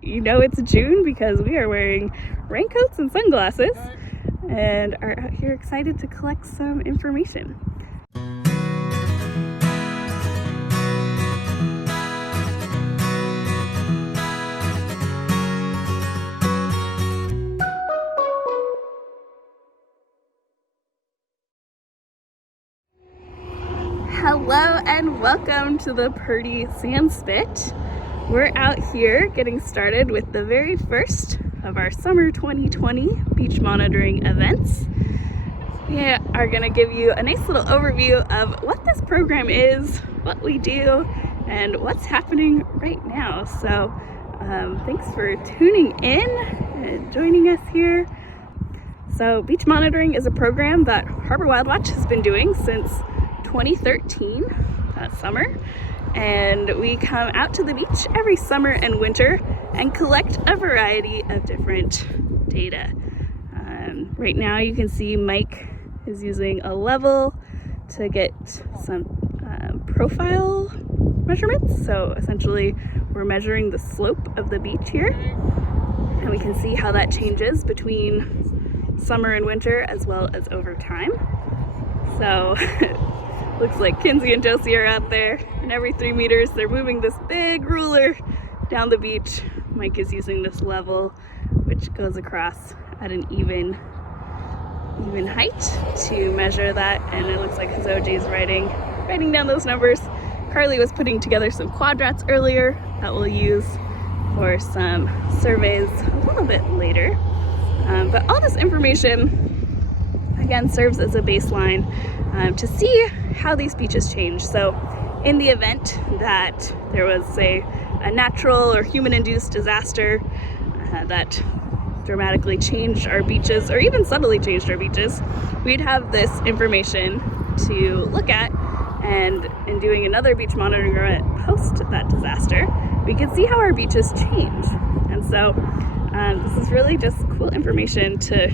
you know it's June because we are wearing raincoats and sunglasses and are out here excited to collect some information. Hello and welcome to the Purdy Sand Spit. We're out here getting started with the very first of our summer 2020 beach monitoring events. We are going to give you a nice little overview of what this program is, what we do, and what's happening right now. So thanks for tuning in and joining us here. So beach monitoring is a program that Harbor WildWatch has been doing since 2013, that summer, and we come out to the beach every summer and winter and collect a variety of different data. Right now you can see Mike is using a level to get some profile measurements. So essentially we're measuring the slope of the beach here, and we can see how that changes between summer and winter as well as over time. So looks like Kinsey and Josie are out there, and every 3 meters they're moving this big ruler down the beach. Mike is using this level which goes across at an even height to measure that, and it looks like Hazoji is writing down those numbers. Carly was putting together some quadrats earlier that we'll use for some surveys a little bit later. But all this information again serves as a baseline to see how these beaches change. So in the event that there was, say, a natural or human-induced disaster that dramatically changed our beaches, or even subtly changed our beaches, we'd have this information to look at, and in doing another beach monitoring event post that disaster, we could see how our beaches change. And so this is really just cool information to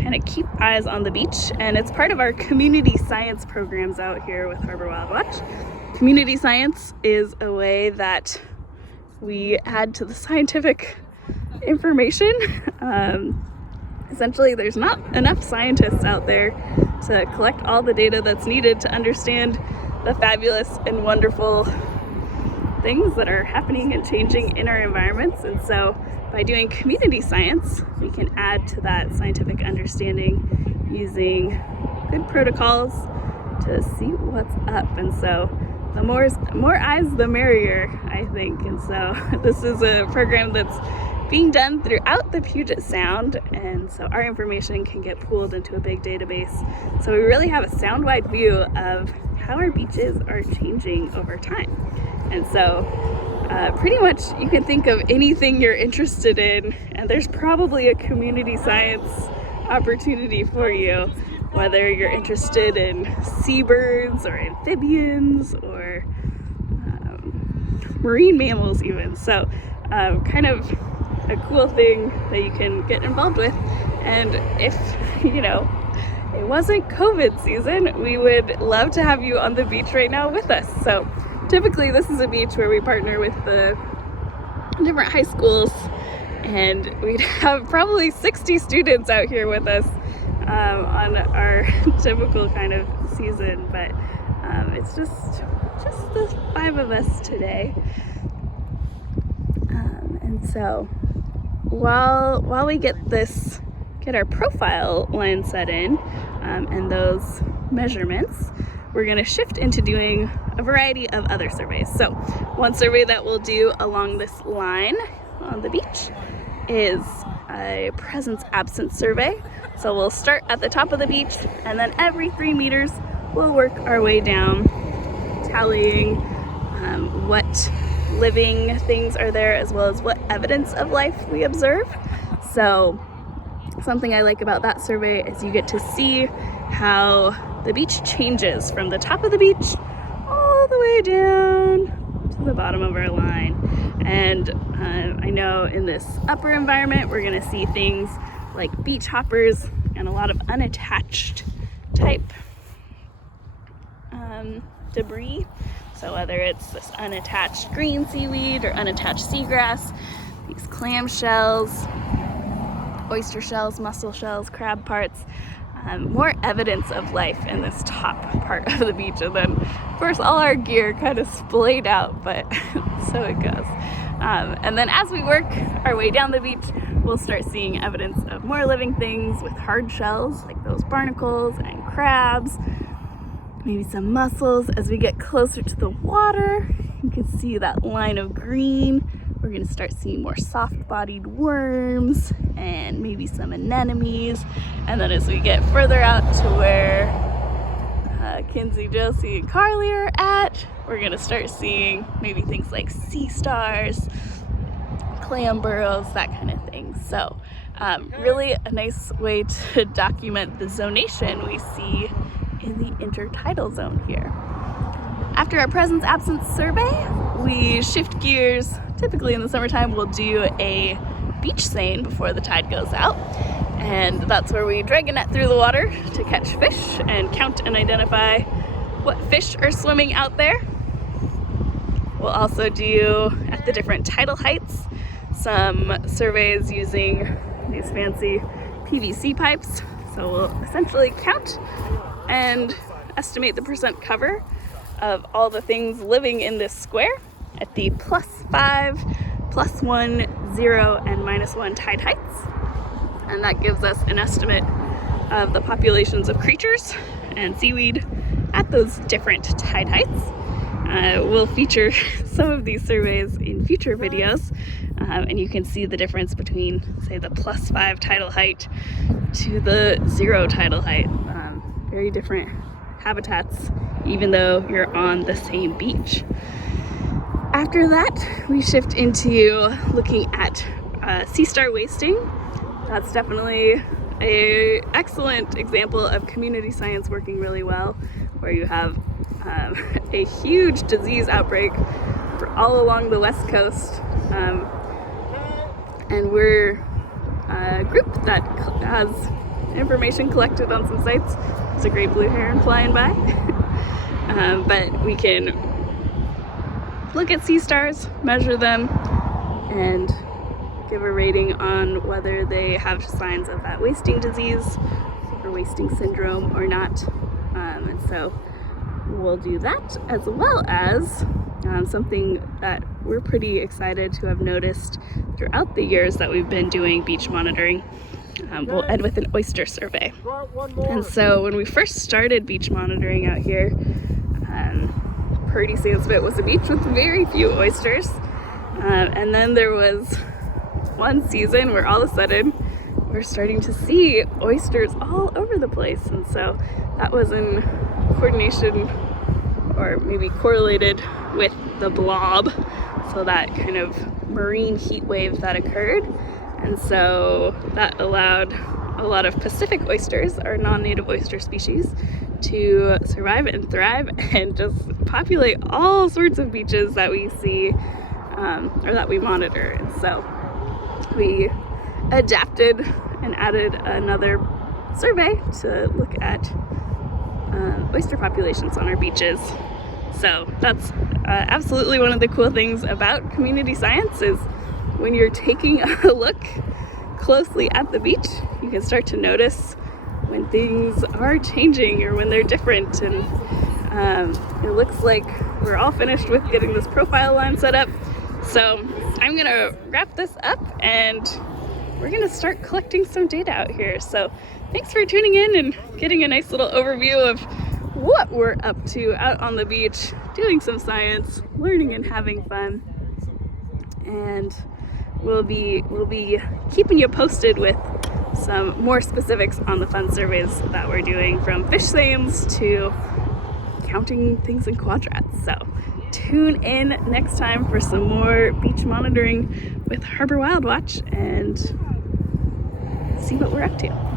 kind of keep eyes on the beach, and it's part of our community science programs out here with Harbor WildWatch. Community science is a way that we add to the scientific information. Essentially, there's not enough scientists out there to collect all the data that's needed to understand the fabulous and wonderful things that are happening and changing in our environments. And so by doing community science, we can add to that scientific understanding using good protocols to see what's up. And so the more eyes, the merrier, I think. And so this is a program that's being done throughout the Puget Sound, and so our information can get pooled into a big database. So we really have a sound-wide view of how our beaches are changing over time. And so pretty much you can think of anything you're interested in, and there's probably a community science opportunity for you, whether you're interested in seabirds or amphibians or marine mammals even. So kind of a cool thing that you can get involved with. And if, it wasn't COVID season, we would love to have you on the beach right now with us. So typically this is a beach where we partner with the different high schools, and we'd have probably 60 students out here with us on our typical kind of season, but it's just the 5 of us today. And so while we get our profile line set in and those measurements, we're going to shift into doing a variety of other surveys. So one survey that we'll do along this line on the beach is a presence-absence survey. So we'll start at the top of the beach, and then every 3 meters we'll work our way down, tallying what living things are there, as well as what evidence of life we observe. So something I like about that survey is you get to see how the beach changes from the top of the beach all the way down to the bottom of our line. And I know in this upper environment we're going to see things like beach hoppers and a lot of unattached type debris. So whether it's this unattached green seaweed or unattached seagrass, these clam shells, oyster shells, mussel shells, crab parts. More evidence of life in this top part of the beach. And then, of course, all our gear kind of splayed out, but so it goes. And then as we work our way down the beach, we'll start seeing evidence of more living things with hard shells, like those barnacles and crabs, maybe some mussels. As we get closer to the water, you can see that line of green. We're gonna start seeing more soft-bodied worms and maybe some anemones. And then as we get further out to where Kinsey, Josie, and Carly are at, we're gonna start seeing maybe things like sea stars, clam burrows, that kind of thing. So really a nice way to document the zonation we see in the intertidal zone here. After our presence absence survey, we shift gears. Typically in the summertime, we'll do a beach seine before the tide goes out. And that's where we drag a net through the water to catch fish and count and identify what fish are swimming out there. We'll also do, at the different tidal heights, some surveys using these fancy PVC pipes. So we'll essentially count and estimate the percent cover of all the things living in this square at the +5, +1, 0, and -1 tide heights. And that gives us an estimate of the populations of creatures and seaweed at those different tide heights. We'll feature some of these surveys in future videos, and you can see the difference between, say, the +5 tidal height to the 0 tidal height. Very different habitats, even though you're on the same beach. After that, we shift into looking at sea star wasting. That's definitely an excellent example of community science working really well, where you have a huge disease outbreak all along the west coast, and we're a group that has information collected on some sites. There's a great blue heron flying by. But we can look at sea stars, measure them, and give a rating on whether they have signs of that wasting disease or wasting syndrome or not. And so we'll do that, as well as something that we're pretty excited to have noticed throughout the years that we've been doing beach monitoring. We'll end with an oyster survey. And so when we first started beach monitoring out here, Purdy Sand Spit was a beach with very few oysters. And then there was one season where all of a sudden we're starting to see oysters all over the place. And so that was in coordination, or maybe correlated with the blob, so that kind of marine heat wave that occurred. And so that allowed a lot of Pacific oysters, our non-native oyster species, to survive and thrive and just populate all sorts of beaches that we see, or that we monitor. And so we adapted and added another survey to look at oyster populations on our beaches. So that's absolutely one of the cool things about community science, is when you're taking a look closely at the beach, you can start to notice when things are changing or when they're different. And it looks like we're all finished with getting this profile line set up. So I'm gonna wrap this up and we're gonna start collecting some data out here. So thanks for tuning in and getting a nice little overview of what we're up to out on the beach, doing some science, learning and having fun. And we'll be keeping you posted with some more specifics on the fun surveys that we're doing, from fish seines to counting things in quadrats. So tune in next time for some more beach monitoring with Harbor WildWatch and see what we're up to.